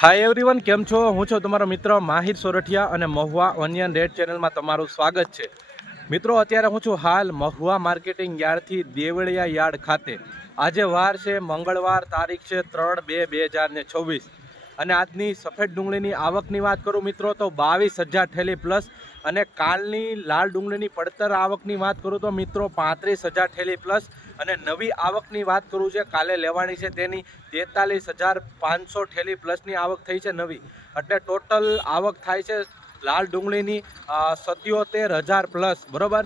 Hi everyone, કેમ છો? હું છું તમારો મિત્ર માહિર સોરઠિયા અને મહુવા ઓનિયન રેડ ચેનલમાં તમારું સ્વાગત છે. મિત્રો, અત્યારે હું છું હાલ મહુવા માર્કેટિંગ યાર્ડથી દેવળિયા યાર્ડ ખાતે. આજે વાર છે મંગળવાર, તારીખ છે 3/2/2024 અને આજની સફેદ ડુંગળીની આવકની વાત કરું મિત્રો તો 22,000 ઠેલી પ્લસ. અને કાલની લાલ ડુંગળીની પડતર આવકની વાત કરું તો મિત્રો 35,000 ઠેલી પ્લસ. અને નવી આવકની વાત કરું છે કાલે લેવાની છે તેની 43,500 ઠેલી પ્લસની આવક થઈ છે નવી. એટલે ટોટલ આવક થાય છે લાલ ડુંગળીની 77,000 પ્લસ, બરાબર.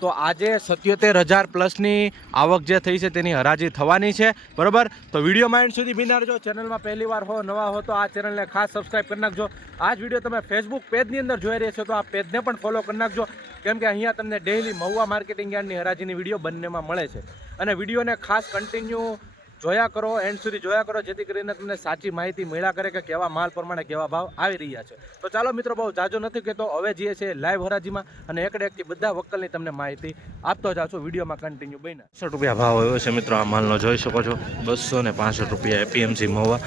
તો આજે 77,000 પ્લસની આવક જે થઈ છે તેની હરાજી થવાની છે, બરાબર. તો વિડીયોમાં એન્ડ સુધી બિના રહેજો. ચેનલમાં પહેલી વાર હો, નવા હો તો આ ચેનલને ખાસ સબસ્ક્રાઈબ કરી નાખજો. આ જ વિડીયો તમે ફેસબુક પેજની અંદર જોઈ રહ્યા છો તો આ પેજને પણ ફોલો કરી નાખજો, કેમ કે અહીંયા તમને ડેઇલી મહુવા માર્કેટિંગ યાર્ડની હરાજીની વિડીયો બંનેમાં મળે છે. અને વિડીયોને ખાસ કન્ટિન્યુ જોયા કરો, એન્ડ સુધી જોયા કરો, જેથી કરીને તમને સાચી માહિતી મળ્યા કરે કે કેવા માલ પ્રમાણે કેવા ભાવ આવી રહ્યા છે. તો ચાલો મિત્રો, બહુ જાજો નથી કહેતો, હવે જઈએ છીએ લાઈવ હરાજીમાં અને એકડે એકથી બધા વકલની તમને માહિતી આપતો જાશું. વિડીયોમાં કન્ટિન્યુ બન્યા. 60 રૂપિયા ભાવ આવ્યો છે મિત્રો આ માલનો, જોઈ શકો છો. 265 રૂપિયા એપીએમસી મહુવા.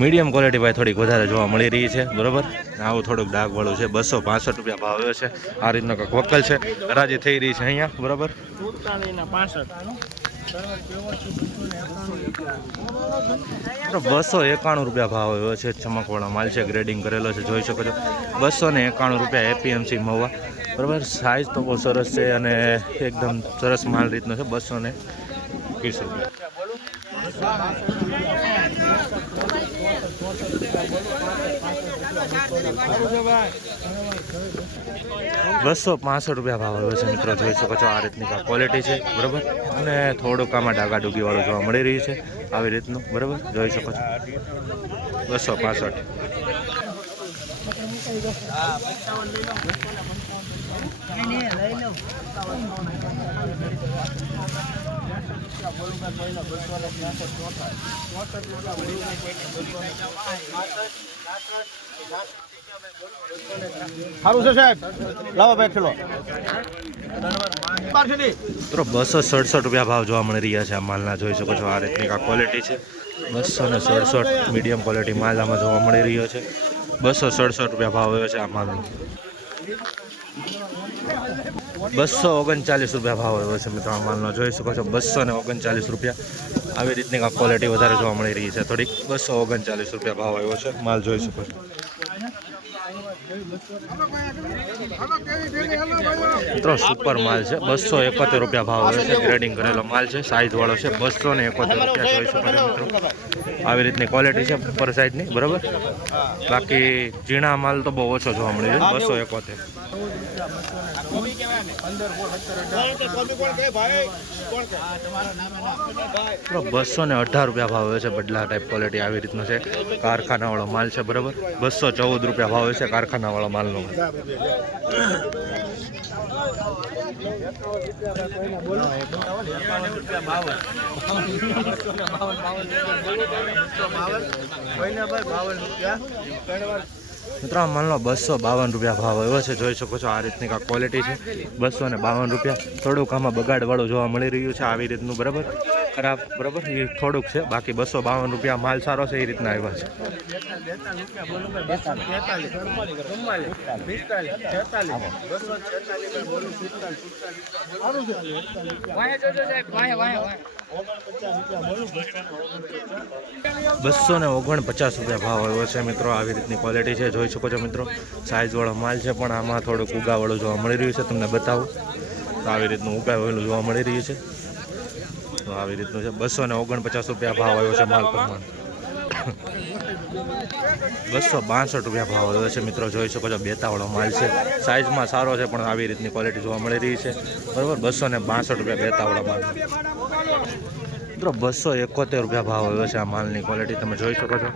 મીડિયમ ક્વોલિટી ભાઈ થોડીક વધારે જોવા મળી રહી છે, બરાબર. આવું થોડુંક ડાઘવાળું છે. 265 રૂપિયા ભાવ આવ્યો છે. આ રીતનો કંઈક વકલ છે, હરાજી થઈ રહી છે અહીંયા, બરાબર. 291 રૂપિયા ભાવ આવ્યો છે. ચમકવાળો માલ છે, ગ્રેડિંગ કરેલો છે, જોઈ શકો છો. 291 રૂપિયા એપીએમસી મહુવા, બરાબર. સાઇઝ તો બહુ સરસ છે અને એકદમ સરસ માલ રીતનો છે. 220 રૂપિયા. 265 રૂપિયા ભાવ આવ્યો છે મિત્રો, જોઈ શકો છો. આ રીતની ક્વોલિટી છે, બરાબર. અને થોડુંક આમાં ડાગા ડૂગીવાળું જોવા મળી રહ્યું છે, આવી રીતનું, બરાબર. જોઈ શકો છો. 265. સારું છે સાહેબ, લાવો ભાઈ કિલો. 267 રૂપિયા ભાવ જોવા મળી રહ્યા છે આ માલના, જોઈ શકો છો. આ રીતની ક્વોલિટી છે. 267 મીડિયમ ક્વોલિટી માલ આમાં જોવા મળી રહ્યો છે. 267 રૂપિયા ભાવ આવ્યો છે આ માલનો. 239 રૂપિયા ભાવ આવ્યો છે મિત્રો આ માલનો, જોઈ શકો છો. 239 રૂપિયા. આવી રીતની ક્વોલિટી વધારે જોવા મળી રહી છે થોડીક. 239 રૂપિયા ભાવ આવ્યો છે માલ, જોઈ શકો છો. મિત્રો સુપર માલ છે. 271 રૂપિયા ભાવ આવે છે. ગ્રેડિંગ કરેલો માલ છે, સાઇઝ વાળો છે. 271 રૂપિયા, જોઈ શકો છો મિત્રો. આવી રીતની ક્વોલિટી છે ઉપર સાઈડની, બરાબર. બાકી ઝીણા માલ તો બહુ ઓછો જોવા મળી છે. 271. 218 રૂપિયા ભાવ આવે છે. બદલા ટાઈપ ક્વોલિટી આવી રીતનો છે. કારખાના વાળો માલ છે, બરાબર. 214 રૂપિયા ભાવ છે કારખાના વાળા માલનો. 3 માલનો 252 રૂપિયા ભાવ આવ્યો છે, જોઈ શકો છો. આ રીતની ક્વોલિટી છે. 252 રૂપિયા. થોડુંક આમાં બગાડવાળું જોવા મળી રહ્યું છે, આવી રીતનું, બરાબર. ખરાબ, બરાબર, એ થોડુંક છે. બાકી 252 રૂપિયા માલ સારો છે, એ રીતના આવ્યા છે. 249 રૂપિયા ભાવ આવ્યો છે મિત્રો. આવી રીતની ક્વોલિટી છે, જોઈ શકો છો મિત્રો. સાઇઝવાળો માલ છે, પણ આમાં થોડુંક ઉગાવાળું જોવા મળી રહ્યું છે. તમને બતાવું તો આવી રીતનું ઉગાવેલું જોવા મળી રહ્યું છે. તો આવી રીતનું છે. 249 રૂપિયા ભાવ આવ્યો છે માલ પ્રમાણે. 262 રૂપિયા ભાવ આવ્યો છે મિત્રો, જોઈ શકો છો. બેતાવાળો માલ છે, સાઇઝમાં સારો છે, પણ આવી રીતની ક્વોલિટી જોવા મળી રહી છે, બરાબર. 262 રૂપિયા બેતાવાળો માલ. મિત્રો 271 રૂપિયા ભાવ આવ્યો છે આ માલની ક્વોલિટી, તમે જોઈ શકો છો.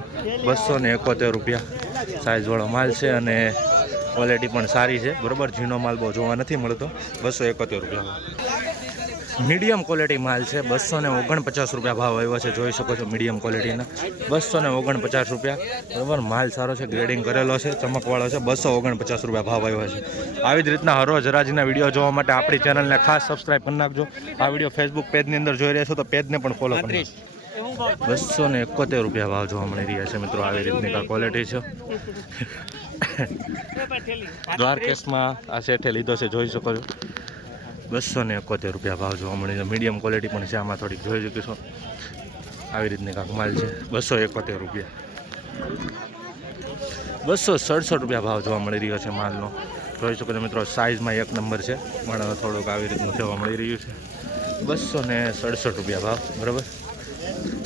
271 રૂપિયા. સાઇઝવાળો માલ છે અને ક્વોલિટી પણ સારી છે, બરાબર. ઝીણો માલ બહુ જોવા નથી મળતો. 271 રૂપિયા. મીડિયમ ક્વોલિટી માલ છે. 249 રૂપિયા ભાવ આવ્યો છે, જોઈ શકો છો. મીડિયમ ક્વોલિટીના 249 રૂપિયા, બરાબર. માલ સારો છે, ગ્રેડિંગ કરેલો છે, ચમકવાળો છે. 249 રૂપિયા ભાવ આવ્યો છે. આવી જ રીતના હરરોજ હરાજીના વિડીયો જોવા માટે આપણી ચેનલને ખાસ સબસ્ક્રાઈબ કરી નાખજો. આ વિડીયો ફેસબુક પેજની અંદર જોઈ રહ્યા છો તો પેજને પણ ફોલો કરી નાખજો. 271 રૂપિયા ભાવ જોવા મળી રહ્યા છે મિત્રો. આવી રીતની આ ક્વોલિટી છે. દ્વારકેશમાં આ શેઠે લીધો છે, જોઈ શકો છો. 271 રૂપિયા ભાવ જોવા મળી છે. મીડિયમ ક્વોલિટી પણ છે, આમાં થોડીક જોઈ શકીશું. આવી રીતની કાંક માલ છે. 271 રૂપિયા. 267 રૂપિયા ભાવ જોવા મળી રહ્યો છે માલનો. જોઈ શકો છો મિત્રો, સાઇઝમાં એક નંબર છે, પણ થોડુંક આવી રીતનું જોવા મળી રહ્યું છે. 267 રૂપિયા ભાવ, બરાબર.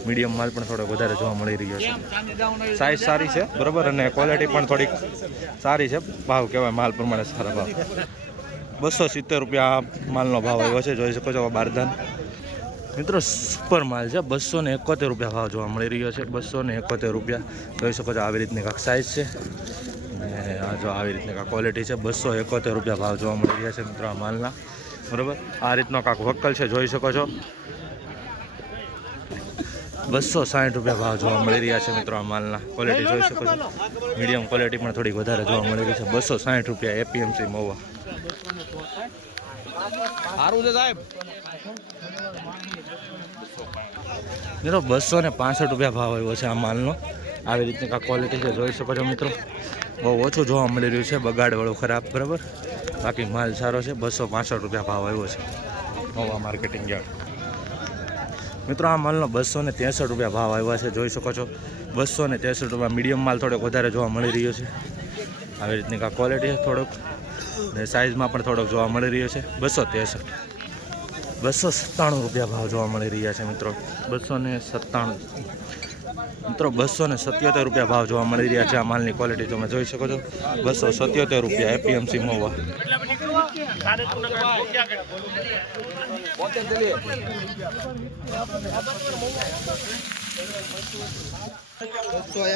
મીડિયમ માલ પણ થોડોક વધારે જોવા મળી રહ્યો છે. સાઇઝ સારી છે, બરાબર, અને ક્વોલિટી પણ થોડીક સારી છે. ભાવ કહેવાય માલ પ્રમાણે સારા ભાવ. 270 રૂપિયા માલનો ભાવ આવ્યો છે, જોઈ શકો છો. બારદાન મિત્રો સુપર માલ છે. 271 રૂપિયા ભાવ જોવા મળી રહ્યો છે. 271 રૂપિયા જોઈ શકો છો. આવી રીતની કાંક સાઇઝ છે, અને આ જો આવી રીતની કાંક ક્વોલિટી છે. 271 રૂપિયા ભાવ જોવા મળી રહ્યા છે મિત્રો આ માલના, બરાબર. આ રીતનો કાંક વક્કલ છે, જોઈ શકો છો. 260 રૂપિયા ભાવ જોવા મળી રહ્યા છે મિત્રો આ માલના. ક્વોલિટી જોઈ શકો છો. મીડિયમ ક્વોલિટી પણ થોડીક વધારે જોવા મળી રહી છે. 260 રૂપિયા એપીએમસી મહુવા. સારું છે સાહેબ. મિત્રો 265 રૂપિયા ભાવ આવ્યો છે આ માલનો. આવી રીતની કાંક ક્વોલિટી છે, જોઈ શકો છો મિત્રો. બહુ ઓછું જોવા મળી રહ્યું છે, બગાડવાળું ખરાબ, બરાબર. બાકી માલ સારો છે. 265 રૂપિયા ભાવ આવ્યો છે મહુવા માર્કેટિંગ યાર્ડ. મિત્રો આ માલનો 263 રૂપિયા ભાવ આવ્યા છે, જોઈ શકો છો. 263 રૂપિયા. મીડિયમ માલ થોડોક વધારે જોવા મળી રહ્યો છે. આવી રીતની કાંક ક્વોલિટી છે થોડોક, ને સાઇઝમાં પણ થોડોક જોવા મળી રહ્યો છે. 263. 297 રૂપિયા ભાવ જોવા મળી રહ્યા છે મિત્રો. 297 મિત્રો. 277 રૂપિયા ભાવ જોવા મળી રહ્યા છે આ માલની ક્વોલિટી તમે જોઈ શકો છો. 277 રૂપિયા એપીએમસી મહુવા.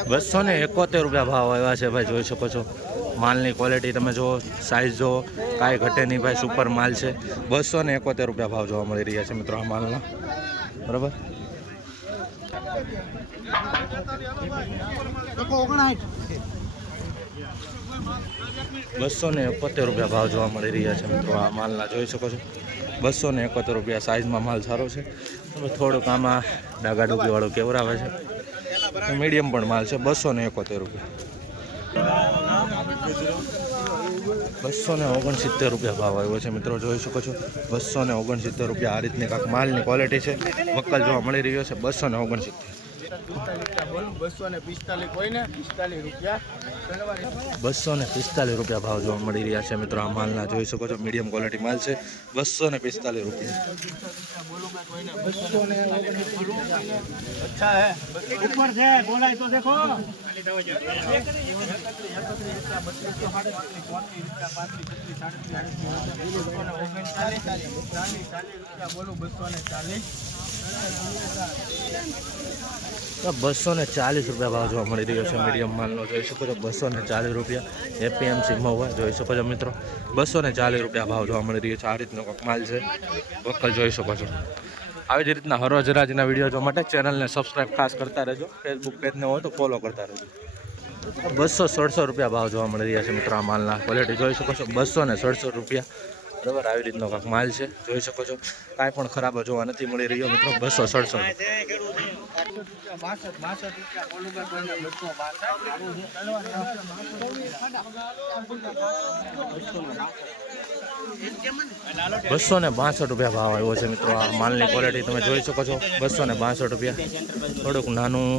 271 રૂપિયા ભાવ આવ્યા છે ભાઈ, જોઈ શકો છો. માલની ક્વોલિટી તમે જુઓ, સાઇઝ જુઓ, કાંઈ ઘટે નહીં ભાઈ, સુપર માલ છે. 271 રૂપિયા ભાવ જોવા મળી રહ્યા છે મિત્રો આ માલના, બરાબર. 271 રૂપિયા ભાવ જોવા મળી રહ્યા છે મિત્રો આ માલના, જોઈ શકો છો. 271 રૂપિયા. સાઇઝમાં માલ સારો છે, થોડુંક આમાં ડાગાડુગીવાળું કેવરાવે છે. મીડિયમ પણ માલ છે. 271 રૂપિયા. 269 રૂપિયા ભાવ આવ્યો છે મિત્રો, જોઈ શકો છો. 269 રૂપિયા. આ રીતની કાંક માલની ક્વોલિટી છે, વક્કલ જોવા મળી રહ્યો છે. 269. 245 રૂપિયા ભાવ જોવા મળી રહ્યા છે મિત્રો આ માલના, જોઈ શકો છો. મીડિયમ ક્વોલિટી માલ છે. 245 રૂપિયા. अच्छा है, ऊपर से बोला तो देखो. बोलो 240 રૂપિયા ભાવ જોવા મળી રહ્યો છે મીડિયમ માલનો, જોઈ શકો છો. 240 રૂપિયા એપીએમસી મહુવા, જોઈ શકો છો મિત્રો. 240 રૂપિયા ભાવ જોવા મળી રહ્યો છે. આ રીતનો કોઈક માલ છે, વક્કલ જોઈ શકો છો. આવી જ રીતના હરોજ હરાજીના વિડીયો જોવા માટે ચેનલને સબસ્ક્રાઈબ ખાસ કરતા રહેજો. ફેસબુક પેજને હોય તો ફોલો કરતા રહેજો. 267 રૂપિયા ભાવ જોવા મળી રહ્યા છે મિત્રો આ માલના. ક્વોલિટી જોઈ શકો છો. 267 રૂપિયા, બરાબર. આવી રીતનો કાંક માલ છે, જોઈ શકો છો. કાંઈ પણ ખરાબ જોવા નથી મળી રહ્યો મિત્રો. 267. 262 રૂપિયા ભાવ આવ્યો છે મિત્રો આ માલની ક્વોલિટી તમે જોઈ શકો છો. 262 રૂપિયા. થોડુંક નાનું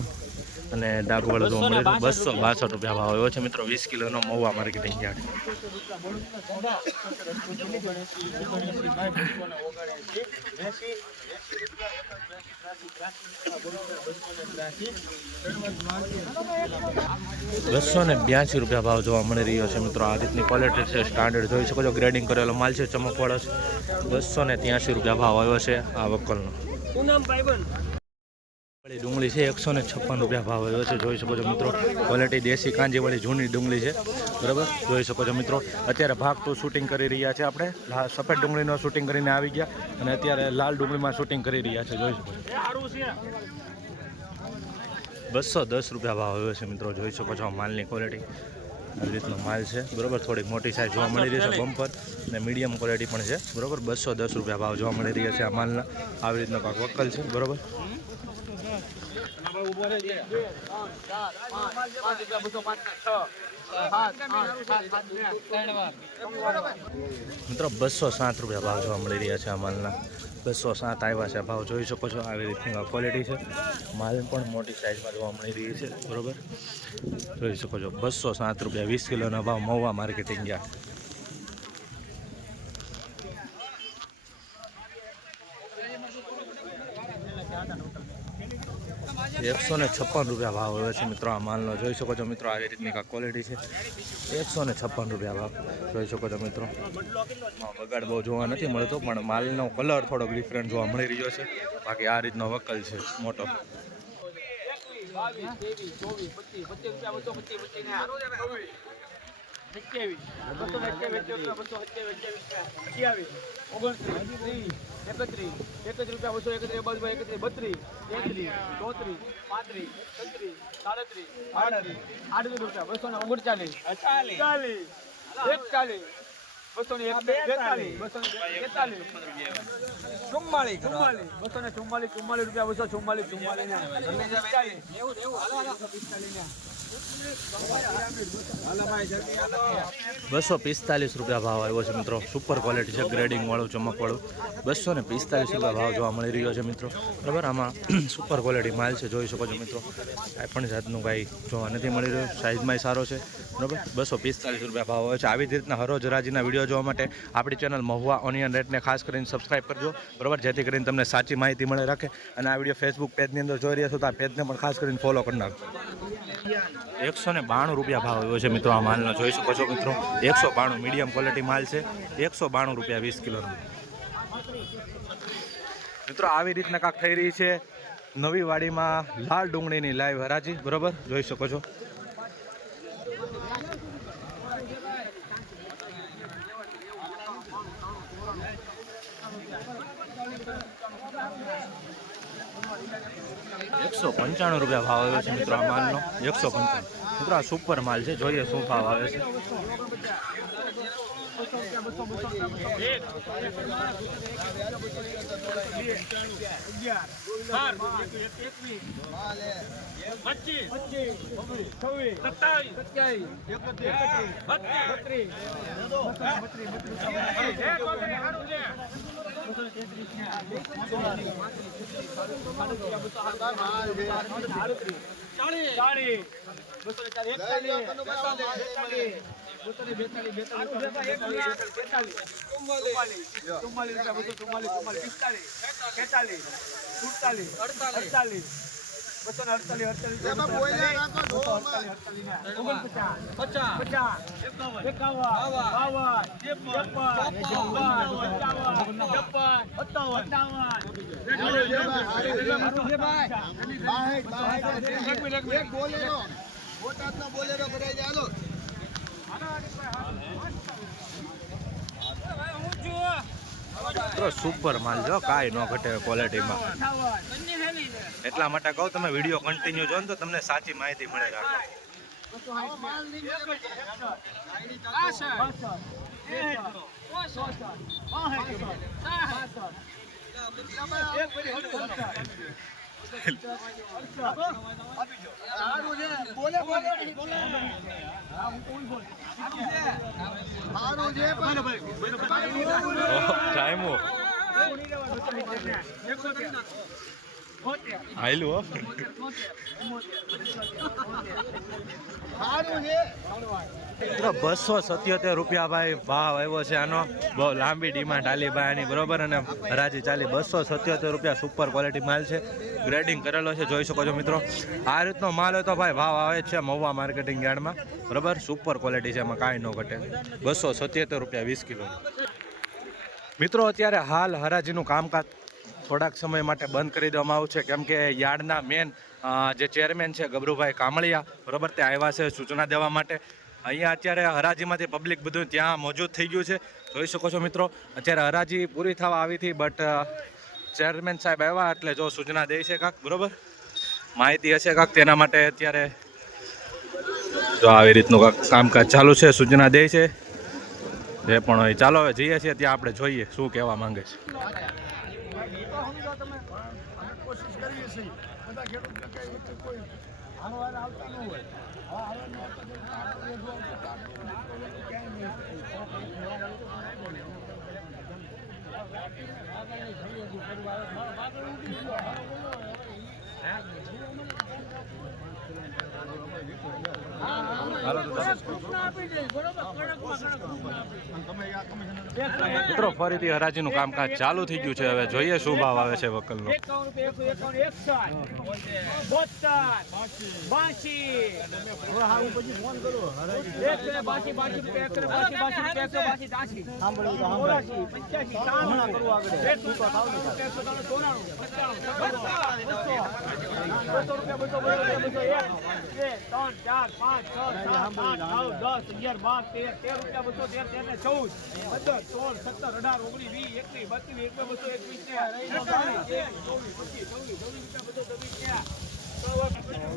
અને ડાઘવાળું જોવા મળે. 262 રૂપિયા ભાવ આવ્યો છે મિત્રો. 20 કિલોનો મહુવા માર્કેટિંગ યાર્ડ. 282 રૂપિયા ભાવ જોવા મળી રહ્યો છે મિત્રો. આ રીતની ક્વોલિટી છે, સ્ટાન્ડર્ડ જોઈ શકો છો. ગ્રેડિંગ કરેલો માલ છે, ચમકવાળો છે. 283 રૂપિયા ભાવ આવ્યો છે આ વક્કલનો. ડુંગળી છે 156 રૂપિયા ભાવ આવ્યો છે, જોઈ શકો છો મિત્રો. ક્વોલિટી દેશી કાંજીવાળી જૂની ડુંગળી છે, બરાબર. જોઈ શકો છો મિત્રો. અત્યારે ભાગ તો શૂટિંગ કરી રહ્યા છે આપણે. સફેદ ડુંગળીનો શૂટિંગ કરીને આવી ગયા, અને અત્યારે લાલ ડુંગળીમાં શૂટિંગ કરી રહ્યા છે, જોઈ શકો છો. 210 રૂપિયા ભાવ આવ્યો છે મિત્રો, જોઈ શકો છો. માલની ક્વોલિટી આવી રીતનો માલ છે, બરાબર. થોડીક મોટી સાઇઝ જોવા મળી રહી છે, બમ્પર અને મીડિયમ ક્વોલિટી પણ છે, બરાબર. 210 રૂપિયા ભાવ જોવા મળી રહ્યા છે આ માલના. આવી રીતનો કાંક વક્કલ છે, બરાબર. ઉભો રહેજે. મિત્રો 207 રૂપિયા ભાવ જોવા મળી રહ્યા છે આ માલના. 207 આવ્યા છે ભાવ જોઈ શકો છો. આવી રીતની ક્વોલિટી છે. માલ પણ મોટી સાઇઝમાં જોવા મળી રહી છે. બરોબર જોઈ શકો છો 207 રૂપિયા 20 કિલોના ભાવ મહુવા માર્કેટિંગ યાર્ડ. 156 રૂપિયા ભાવ આવે છે મિત્રો આ માલનો. જોઈ શકો છો મિત્રો આવી રીતની ક્વોલિટી છે. 156 રૂપિયા ભાવ જોઈ શકો છો મિત્રો. બગાડ બહુ જોવા નથી મળતો પણ માલનો કલર થોડોક ડિફરન્ટ જોવા મળી રહ્યો છે. બાકી આ રીતનો વકલ છે મોટો. 245 રૂપિયા ભાવ આવ્યો છે મિત્રો. સુપર ક્વોલિટી છે, ગ્રેડિંગ વાળું, ચમકવાળું. 245 રૂપિયા ભાવ જોવા મળી રહ્યો છે મિત્રો. બરાબર આમાં સુપર ક્વોલિટી માલ છે જોઈ શકો છો મિત્રો. કાંઈ પણ જાતનું કાંઈ જોવા નથી મળી રહ્યું. સાઇઝમાંય સારો છે. બરાબર 245 રૂપિયા ભાવ આવે છે. આવી જ રીતના હરોજ હરાજીના વિડીયો જોવા માટે આપણી ચેનલ મહુવા ઓનિયન રેટને ખાસ કરીને સબસ્ક્રાઈબ કરજો. બરાબર જેથી કરીને તમને સાચી માહિતી મળે રાખે. અને આ વિડીયો ફેસબુક પેજની અંદર જોઈ રહ્યા છો તો આ પેજને પણ ખાસ કરીને ફોલો કરી નાખજો. 192 રૂપિયા ભાવ આવ્યો છે મિત્રો આ માલનો. જોઈ શકો છો મિત્રો 192 મીડિયમ ક્વોલિટી માલ છે. 192 રૂપિયા 20 કિલોનો. મિત્રો આવી રીતના કાંક થઈ રહી છે નવી વાડીમાં લાલ ડુંગળીની લાઈવ હરાજી. બરોબર જોઈ શકો છો. ₹195 ભાવ આવ્યો છે મિત્રો આ માલનો. 195 મિત્રો આ સુપર માલ છે. જોઈએ શું ભાવ આવે છે. સુપર માલ જો કાંઈ ન ઘટે ક્વોલિટીમાં. એટલા માટે કહું તમે વિડીયો કન્ટિન્યુ જો ને તો તમને સાચી માહિતી મળે રાખે. હાઈલું 277 રૂપિયા ભાઈ ભાવ આવ્યો છે આનો. બહુ લાંબી ડિમાન્ડ આલી ભાઈ આની. બરોબર અને હરાજી ચાલી. 277 રૂપિયા સુપર ક્વોલિટી માલ છે. ગ્રેડિંગ કરેલો છે જોઈ શકો છો મિત્રો. આ રીતનો માલ હોય તો ભાઈ ભાવ આવે છે મહુવા માર્કેટિંગ યાર્ડમાં. બરાબર સુપર ક્વોલિટી છે, એમાં કાંઈ ન ઘટે. 277 રૂપિયા 20 કિલો. મિત્રો અત્યારે હાલ હરાજીનું કામકાજ થોડાક સમય માટે બંધ કરી દેવામાં આવ્યું છે કેમ કે યાર્ડના મેન જે ચેરમેન છે ગબરુભાઈ કામળિયા બરાબર તે આવ્યા છે સૂચના દેવા માટે. અહીંયા અત્યારે હરાજીમાંથી પબ્લિક બધું ત્યાં મોજૂદ થઈ ગયું છે જોઈ શકો છો મિત્રો. અત્યારે હરાજી પૂરી થવા આવી હતી બટ ચેરમેન સાહેબ આવ્યા એટલે જો સૂચના દે છે કાંક બરાબર માહિતી હશે કાંક તેના માટે અત્યારે જો આવી રીતનું કાંક કામકાજ ચાલુ છે. સૂચના દે છે જે પણ હોય. ચાલો હવે જઈએ છીએ ત્યાં આપણે જોઈએ શું કહેવા માંગે છે. બધા ખેડૂતને કઈ કોઈ હારવાર આવતા ન હોય. હા, હારવાર ન આવતા તો આપણે જો ક્યાંય મિત્રો ફરીથી હરાજીનું કામકાજ ચાલુ થઈ ગયું છે. હવે જોઈએ શું ભાવ આવે છે વકલનો.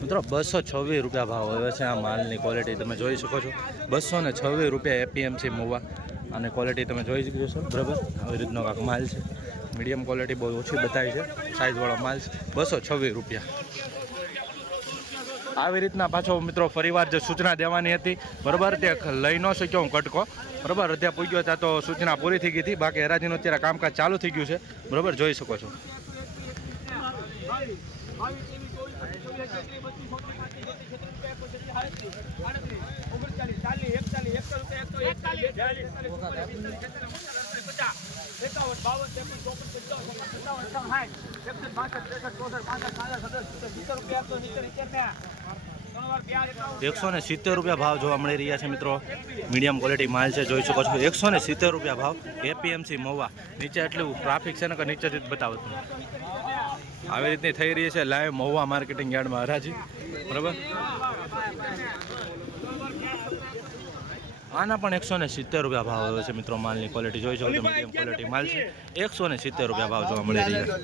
226 રૂપિયા ભાવ આવે છે. આ માલની ક્વોલિટી તમે જોઈ શકો છો. 226 રૂપિયા એપીએમસી મહુવા. અને ક્વોલિટી તમે જોઈ શકો છો. બરાબર, આવી રીતનો કાંક માલ છે. મીડિયમ ક્વોલિટી બહુ ઓછી બતાવી છે. સાઇઝવાળો માલ છે. 226 રૂપિયા. આવી રીતના પાછો મિત્રો ફરીવાર જે સૂચના દેવાની હતી, બરાબર, તે લઈ ન શક્યો હું કટકો. બરાબર, ત્યાં પૂગ્યો ત્યાં તો સૂચના પૂરી થઈ ગઈ હતી. બાકી હરાજીનું અત્યારે કામકાજ ચાલુ થઈ ગયું છે. બરાબર, જોઈ શકો છો. ₹170 ભાવ જોવા મળી રહ્યા છે મિત્રો. મીડિયમ ક્વોલિટી માલ છે, જોઈ શકો છો. 170 રૂપિયા ભાવ એપીએમસી મહુવા. નીચે એટલું ટ્રાફિક છે ને કે નીચેથી જ બતાવો તમે. આવી રીતની થઈ રહી છે લાઈવ મહુવા માર્કેટિંગ યાર્ડમાં હરાજી. બરાબર, આના પણ 170 રૂપિયા ભાવ આવે છે મિત્રો. માલની ક્વોલિટી જોઈ શકો છો. મીડિયમ ક્વોલિટી માલ છે. 170 રૂપિયા ભાવ જોવા મળી રહ્યા છે.